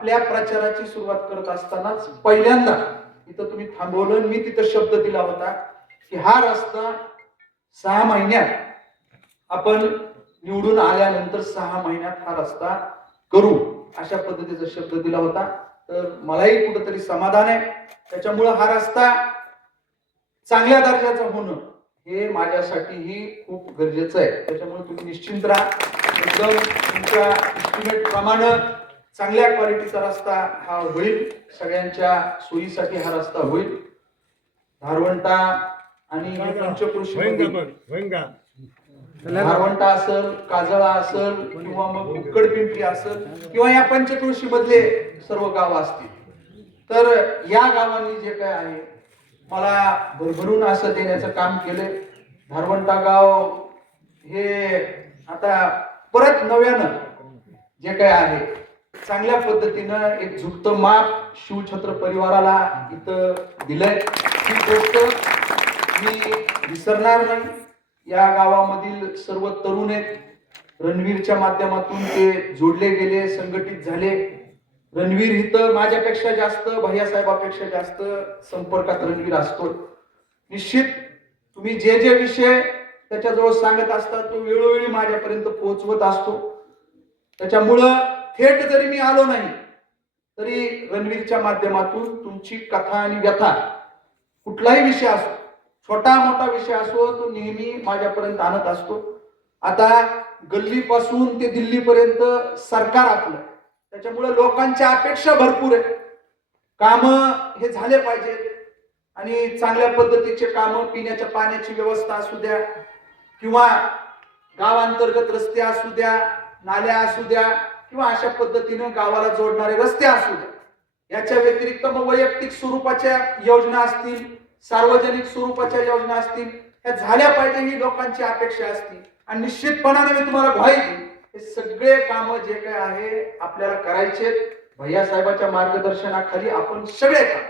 आपल्या प्रचाराची सुरुवात करत असतानाच पहिल्यांदा इथं तुम्ही थांबवलं मी तिथं शब्द दिला होता की हा रस्ता सहा महिन्यात आपण निवडून आल्यानंतर सहा महिन्यात हा रस्ता करू अशा पद्धतीचा शब्द दिला होता. तर मलाही कुठंतरी समाधान आहे. त्याच्यामुळं हा रस्ता चांगल्या दर्जाचा होणं हे माझ्यासाठीही खूप गरजेचं आहे. त्याच्यामुळे तुम्ही निश्चिंत राहा. एकदम तुमच्या इस्टिमेट प्रमाणे चांगल्या क्वालिटीचा रस्ता हा होईल. सगळ्यांच्या सोयीसाठी हा रस्ता होईल. धारवंटा आणि पंचकृषी धारवंटा असेल काजळा असेल किंवा मग उक्कड पिंपरी असेल किंवा या पंचकृषी मधले सर्व गाव असतील. तर या गावांनी जे काय आहे मला भरभरून असं देण्याचं काम केलंय. धारवंटा गाव हे आता परत नव्यानं जे काय आहे चांगल्या पद्धतीनं एक झुक्त माप शिवछत्र परिवाराला इथं दिलंय. ही गोष्ट मी विसरणार नाही. या गावामधील सर्व तरुण आहेत. रणवीरच्या माध्यमातून ते जोडले गेले संघटित झाले. रणवीर इथं माझ्यापेक्षा जास्त भैयासाहेबापेक्षा जास्त संपर्कात रणवीर असतो निश्चित तुम्ही जे जे विषय त्याच्याजवळ सांगत असता तो वेळोवेळी माझ्यापर्यंत पोहोचवत असतो. त्याच्यामुळं थेट जरी मी आलो नाही तरी रणवीरच्या माध्यमातून तुमची कथा आणि व्यथा कुठलाही विषय असो छोटा मोठा विषय असो तो नेहमी माझ्यापर्यंत आणत असतो. आता गल्लीपासून ते दिल्लीपर्यंत सरकार आपलं त्याच्यामुळे लोकांच्या अपेक्षा भरपूर आहे काम हे झाले पाहिजेत आणि चांगल्या पद्धतीचे काम पिण्याच्या पाण्याची व्यवस्था असू द्या किंवा गावांतर्गत रस्ते असू द्या नाल्या असू द्या किंवा अशा पद्धतीनं गावाला जोडणारे रस्ते असू द्या याच्या व्यतिरिक्त मग वैयक्तिक स्वरूपाच्या योजना असतील सार्वजनिक स्वरूपाच्या योजना असतील ह्या झाल्या पाहिजे ही लोकांची अपेक्षा असती. आणि निश्चितपणाने मी तुम्हाला ग्वाही देईन हे सगळे काम जे काय आहे आपल्याला करायचे भैया साहेबाच्या मार्गदर्शनाखाली आपण सगळे काम.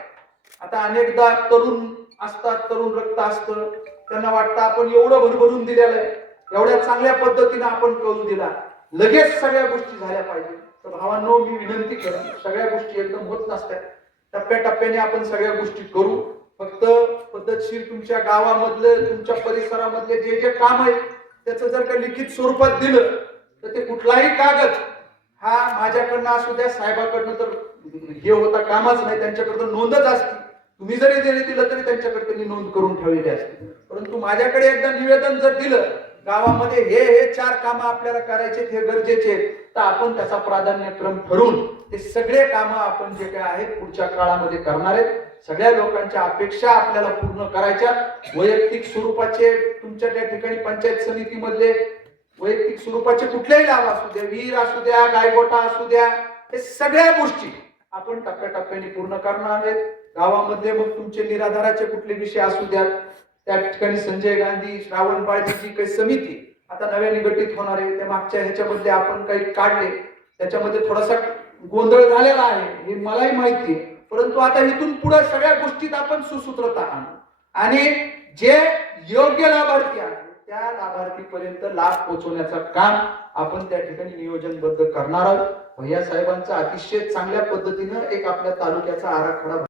आता अनेकदा तरुण असतात तरुण रक्त असतं. त्यांना वाटतं आपण एवढं भरभरून दिलेलं आहे. एवढ्या चांगल्या पद्धतीनं आपण करून दिला. लगेच सगळ्या गोष्टी झाल्या पाहिजे. तर भावांनो मी विनंती करा सगळ्या गोष्टी एकदम होत नसतात. टप्प्याटप्प्याने आपण सगळ्या गोष्टी करू. फक्त पद्धतशीर तुमच्या गावामधलं तुमच्या परिसरामधले जे जे काम आहे त्याचं जर का लिखित स्वरूपात दिलं तर ते कुठलाही कागद हा माझ्याकडनं असू द्या साहेबाकडनं तर हे होता कामच नाही त्यांच्याकडनं नोंदच असते. तुम्ही जरी जरी दिलं तरी त्यांच्याकडे त्यांनी नोंद करून ठेवलेली असते. परंतु माझ्याकडे एकदा निवेदन जर दिलं गावामध्ये हे हे चार कामं आपल्याला करायचे हे गरजेचे तर आपण त्याचा प्राधान्यक्रम ठरवून ते सगळे कामं आपण जे काय आहेत पुढच्या काळामध्ये करणार आहेत. सगळ्या लोकांच्या अपेक्षा आपल्याला पूर्ण करायच्या. वैयक्तिक स्वरूपाचे तुमच्या त्या ठिकाणी पंचायत समितीमधले वैयक्तिक स्वरूपाचे कुठलेही लाभ असू द्या विहीर असू द्या गायगोटा असू द्या हे सगळ्या गोष्टी आपण टप्प्याटप्प्याने पूर्ण करणार आहेत. गावामध्ये मग तुमचे निराधाराचे कुठले विषय असू द्या त्या ठिकाणी संजय गांधी श्रावण बाळजीची काही समिती आता नव्याने गठीत होणार आहे. त्या मागच्या ह्याच्यामध्ये आपण काही काढले. त्याच्यामध्ये थोडासा गोंधळ झालेला आहे हे मलाही माहिती आहे. परंतु आता इथून पुढे सगळ्या गोष्टीत आपण सुसूत्रता आणू. आणि जे योग्य लाभार्थी आहेत त्या लाभार्थीपर्यंत लाभ पोहोचवण्याचं काम आपण त्या ठिकाणी नियोजनबद्ध करणार आहोत. भैया साहेबांचा अतिशय चांगल्या पद्धतीनं एक आपल्या तालुक्याचा आराखडा